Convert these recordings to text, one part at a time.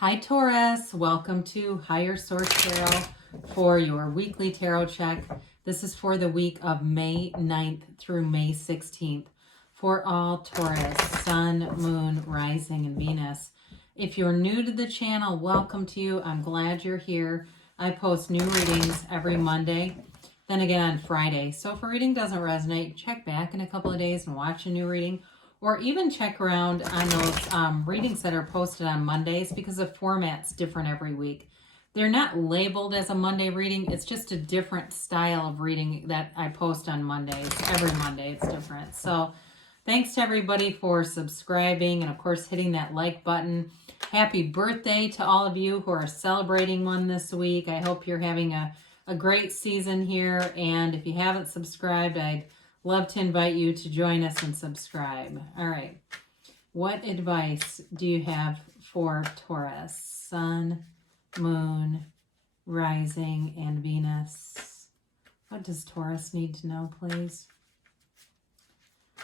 Hi Taurus, welcome to Higher Source Tarot for your weekly tarot check. This is for the week of May 9th through May 16th for all Taurus, Sun, Moon, Rising, and Venus. If you're new to the channel, welcome to you. I'm glad you're here. I post new readings every Monday, then again on Friday. So if a reading doesn't resonate, check back in a couple of days and watch a new reading. Or even check around on those readings that are posted on Mondays because the format's different every week. They're not labeled as a Monday reading. It's just a different style of reading that I post on Mondays. Every Monday it's different. So thanks to everybody for subscribing and, of course, hitting that like button. Happy birthday to all of you who are celebrating one this week. I hope you're having a great season here. And if you haven't subscribed, I'd love to invite you to join us and subscribe. All right. What advice do you have for Taurus, Sun, Moon, Rising, and Venus? What does Taurus need to know, please?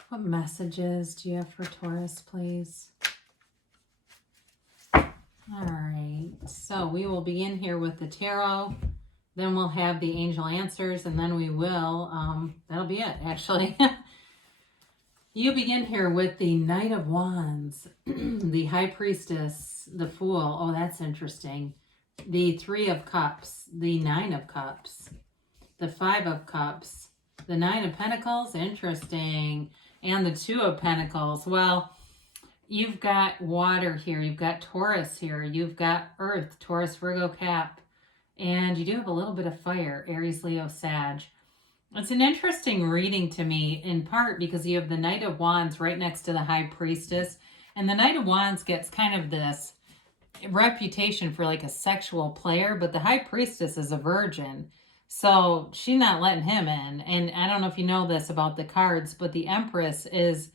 What messages do you have for Taurus, please? All right. So we will begin here with the tarot. Then we'll have the angel answers, and then we will, that'll be it, actually. You begin here with the Knight of Wands, the High Priestess, the Fool. Oh, that's interesting. The Three of Cups, the Nine of Cups, the Five of Cups, the Nine of Pentacles, interesting, and the Two of Pentacles. Well, you've got water here, you've got Taurus here, you've got Earth, Taurus, Virgo, Cap. And you do have a little bit of fire, Aries, Leo, Sag. It's an interesting reading to me, in part because you have the Knight of Wands right next to the High Priestess. And the Knight of Wands gets kind of this reputation for like a sexual player, but the High Priestess is a virgin. So she's not letting him in. And I don't know if you know this about the cards, but the Empress is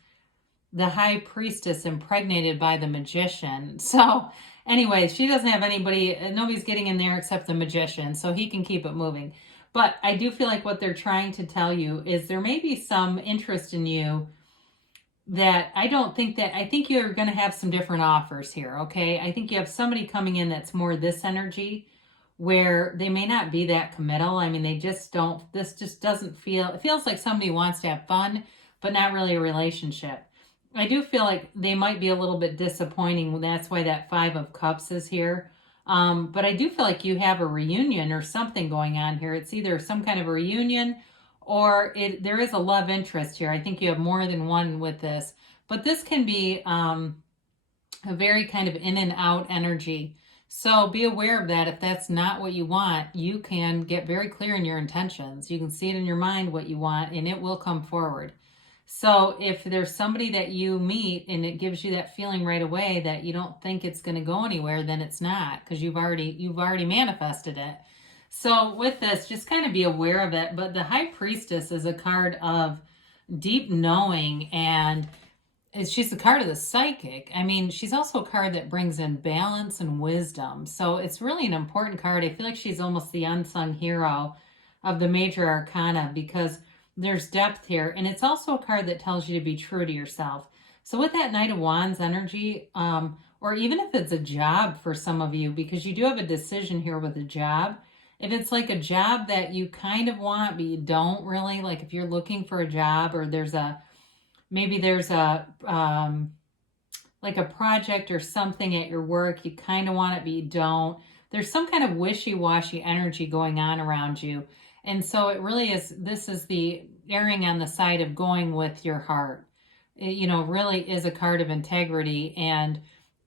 the High Priestess impregnated by the Magician. So anyway, she doesn't have anybody, nobody's getting in there except the Magician, so he can keep it moving. But I do feel like what they're trying to tell you is there may be some interest in you that I think you're going to have some different offers here, okay? I think you have somebody coming in that's more this energy where they may not be that committal. I mean, this just doesn't feel, it feels like somebody wants to have fun, but not really a relationship. I do feel like they might be a little bit disappointing. That's why that Five of Cups is here. But I do feel like you have a reunion or something going on here. It's either some kind of a reunion or there is a love interest here. I think you have more than one with this. But this can be a very kind of in and out energy. So be aware of that. If that's not what you want, you can get very clear in your intentions. You can see it in your mind what you want, and it will come forward. So if there's somebody that you meet and it gives you that feeling right away that you don't think it's going to go anywhere, then it's not, because you've already manifested it. So with this, just kind of be aware of it. But the High Priestess is a card of deep knowing, and she's the card of the psychic. I mean, she's also a card that brings in balance and wisdom. So it's really an important card. I feel like she's almost the unsung hero of the major arcana because there's depth here, and it's also a card that tells you to be true to yourself. So with that Knight of Wands energy, or even if it's a job for some of you, because you do have a decision here with a job. If it's like a job that you kind of want, but you don't really, like if you're looking for a job, or maybe there's a like a project or something at your work, you kind of want it, but you don't. There's some kind of wishy-washy energy going on around you. And so it really is, this is the erring on the side of going with your heart. It, really is a card of integrity and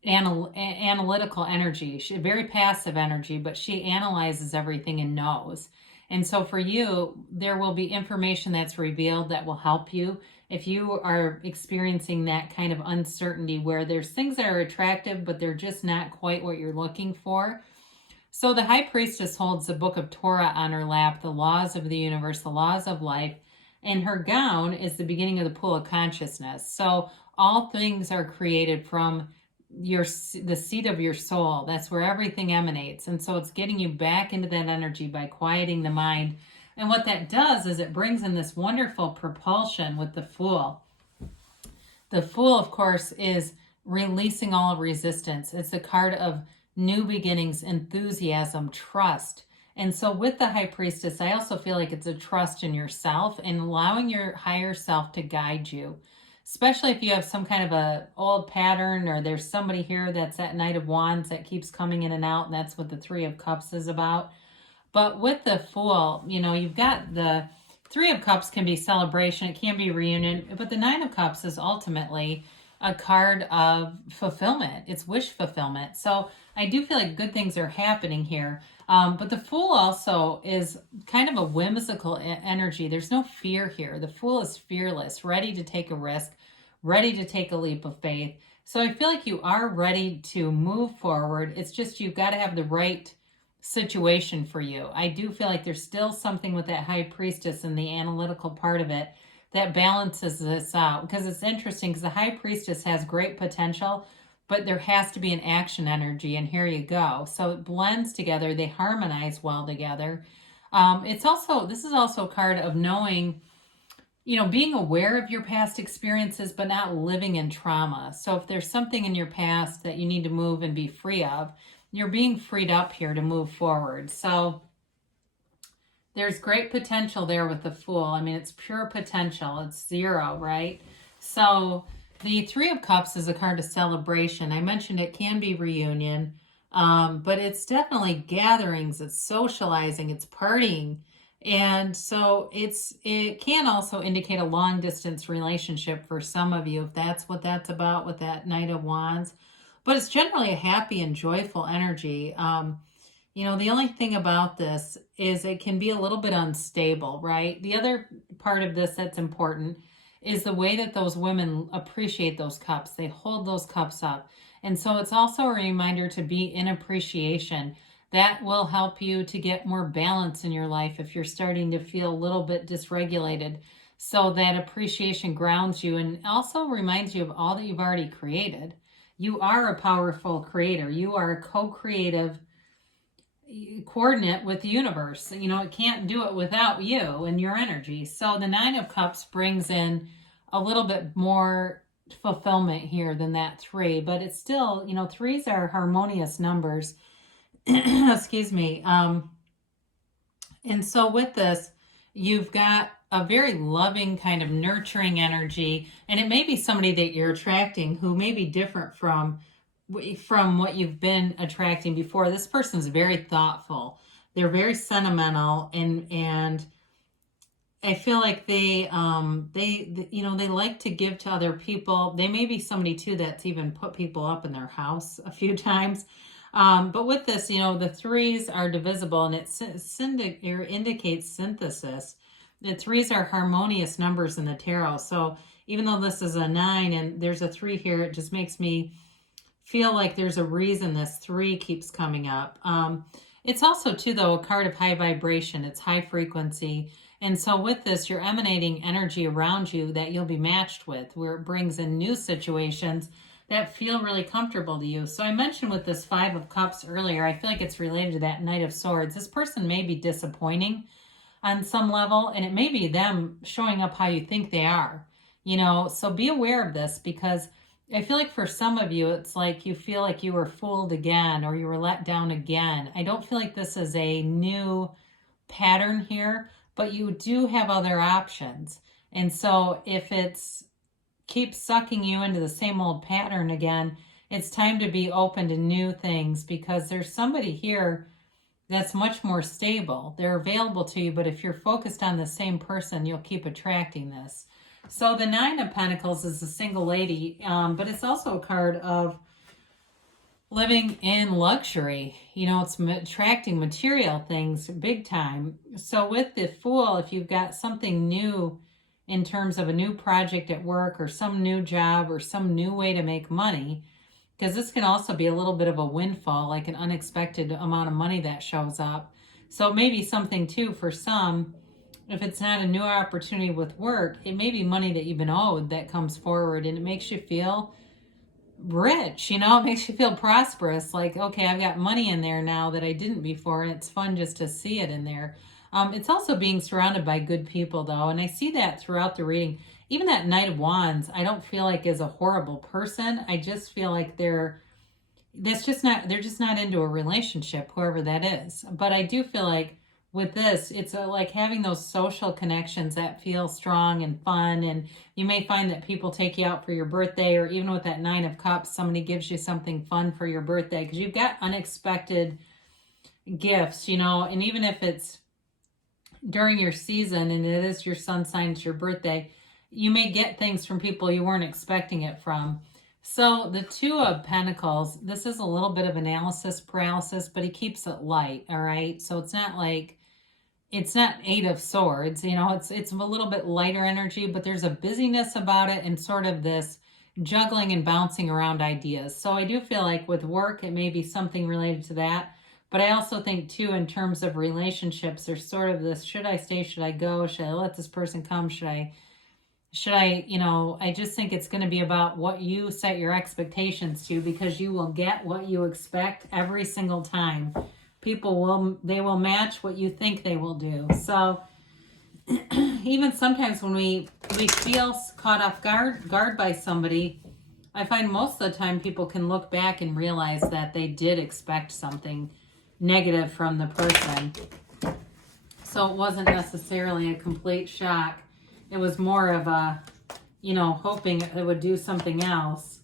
analytical energy. Very passive energy, but she analyzes everything and knows. And so for you, there will be information that's revealed that will help you. If you are experiencing that kind of uncertainty where there's things that are attractive, but they're just not quite what you're looking for. So the High Priestess holds the Book of Torah on her lap, the laws of the universe, the laws of life, and her gown is the beginning of the pool of consciousness. So all things are created from the seat of your soul. That's where everything emanates. And so it's getting you back into that energy by quieting the mind. And what that does is it brings in this wonderful propulsion with the Fool. The Fool, of course, is releasing all resistance. It's a card of new beginnings, enthusiasm, trust. And so with the High Priestess, I also feel like it's a trust in yourself and allowing your higher self to guide you. Especially if you have some kind of a old pattern, or there's somebody here that's that Knight of Wands that keeps coming in and out, and that's what the Three of Cups is about. But with the Fool, you know, you've got the Three of Cups can be celebration, it can be reunion, but the Nine of Cups is ultimately a card of fulfillment. It's wish fulfillment. So I do feel like good things are happening here. But the Fool also is kind of a whimsical energy. There's no fear here. The Fool is fearless, ready to take a risk, ready to take a leap of faith. So I feel like you are ready to move forward. It's just you've got to have the right situation for you. I do feel like there's still something with that High Priestess and the analytical part of it that balances this out, because it's interesting because the High Priestess has great potential, but there has to be an action energy, and here you go. So it blends together, they harmonize well together. This is also a card of knowing, you know, being aware of your past experiences, but not living in trauma. So if there's something in your past that you need to move and be free of, you're being freed up here to move forward. So there's great potential there with the Fool. I mean, it's pure potential. It's zero, right? So the Three of Cups is a card of celebration. I mentioned it can be reunion, but it's definitely gatherings, it's socializing, it's partying. And so it can also indicate a long distance relationship for some of you, if that's what that's about with that Knight of Wands. But it's generally a happy and joyful energy. You know, the only thing about this is it can be a little bit unstable, right? The other part of this that's important is the way that those women appreciate those cups. They hold those cups up. And so it's also a reminder to be in appreciation. That will help you to get more balance in your life if you're starting to feel a little bit dysregulated. So that appreciation grounds you and also reminds you of all that you've already created. You are a powerful creator. You are a co-creative coordinate with the universe. You know, it can't do it without you and your energy. So the Nine of Cups brings in a little bit more fulfillment here than that three, but it's still, you know, threes are harmonious numbers. Excuse me. And so with this, you've got a very loving kind of nurturing energy, and it may be somebody that you're attracting who may be different from what you've been attracting before. This person's very thoughtful. They're very sentimental, and I feel like they you know, they like to give to other people. They may be somebody too that's even put people up in their house a few times. But with this, you know, the threes are divisible, and it indicates synthesis. The threes are harmonious numbers in the tarot. So even though this is a 9 and there's a 3 here, it just makes me feel like there's a reason this 3 keeps coming up. It's also too, though, a card of high vibration. It's high frequency. And so with this, you're emanating energy around you that you'll be matched with, where it brings in new situations that feel really comfortable to you. So I mentioned with this 5 of Cups earlier, I feel like it's related to that Knight of Swords. This person may be disappointing on some level, and it may be them showing up how you think they are, you know, so be aware of this, because I feel like for some of you, it's like you feel like you were fooled again, or you were let down again. I don't feel like this is a new pattern here, but you do have other options. And so if it's keeps sucking you into the same old pattern again, it's time to be open to new things, because there's somebody here that's much more stable. They're available to you, but if you're focused on the same person, you'll keep attracting this. So the 9 of Pentacles is a single lady, but it's also a card of living in luxury. You know, it's attracting material things big time. So with the Fool, if you've got something new in terms of a new project at work, or some new job, or some new way to make money, because this can also be a little bit of a windfall, like an unexpected amount of money that shows up. So it may be something too for some, if it's not a new opportunity with work, it may be money that you've been owed that comes forward, and it makes you feel rich, you know, it makes you feel prosperous, like, okay, I've got money in there now that I didn't before, and it's fun just to see it in there. It's also being surrounded by good people, though, and I see that throughout the reading. Even that Knight of Wands, I don't feel like is a horrible person. I just feel like they're that's just not, they're just not into a relationship, whoever that is. But I do feel like with this, it's like having those social connections that feel strong and fun. And you may find that people take you out for your birthday, or even with that Nine of Cups, somebody gives you something fun for your birthday, because you've got unexpected gifts, you know. And even if it's during your season and it is your sun sign, it's your birthday, you may get things from people you weren't expecting it from. So the Two of Pentacles, this is a little bit of analysis paralysis, but he keeps it light, all right? So it's not like, it's not Eight of Swords, you know, it's a little bit lighter energy, but there's a busyness about it and sort of this juggling and bouncing around ideas. So I do feel like with work, it may be something related to that. But I also think too, in terms of relationships, there's sort of this, should I stay, should I go, should I let this person come, should I, you know, I just think it's going to be about what you set your expectations to, because you will get what you expect every single time. People will, they will match what you think they will do. So even sometimes when we feel caught off guard by somebody, I find most of the time people can look back and realize that they did expect something negative from the person. So it wasn't necessarily a complete shock. It was more of a, you know, hoping it would do something else.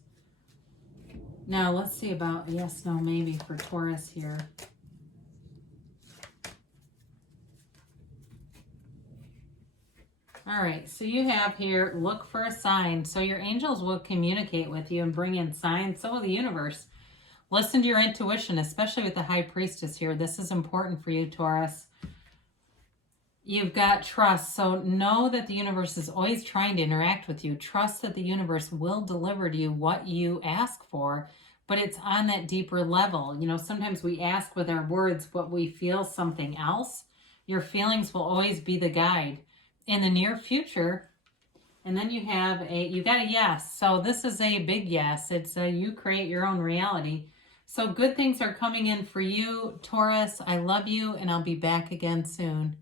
Now let's see about yes, no, maybe for Taurus here. All right, so you have here, look for a sign. So your angels will communicate with you and bring in signs. So will the universe. Listen to your intuition, especially with the High Priestess here. This is important for you, Taurus. You've got trust. So know that the universe is always trying to interact with you. Trust that the universe will deliver to you what you ask for, but it's on that deeper level. You know, sometimes we ask with our words what we feel something else. Your feelings will always be the guide. In the near future, and then you got a yes. So this is a big yes. It's a, you create your own reality. So good things are coming in for you, Taurus. I love you, and I'll be back again soon.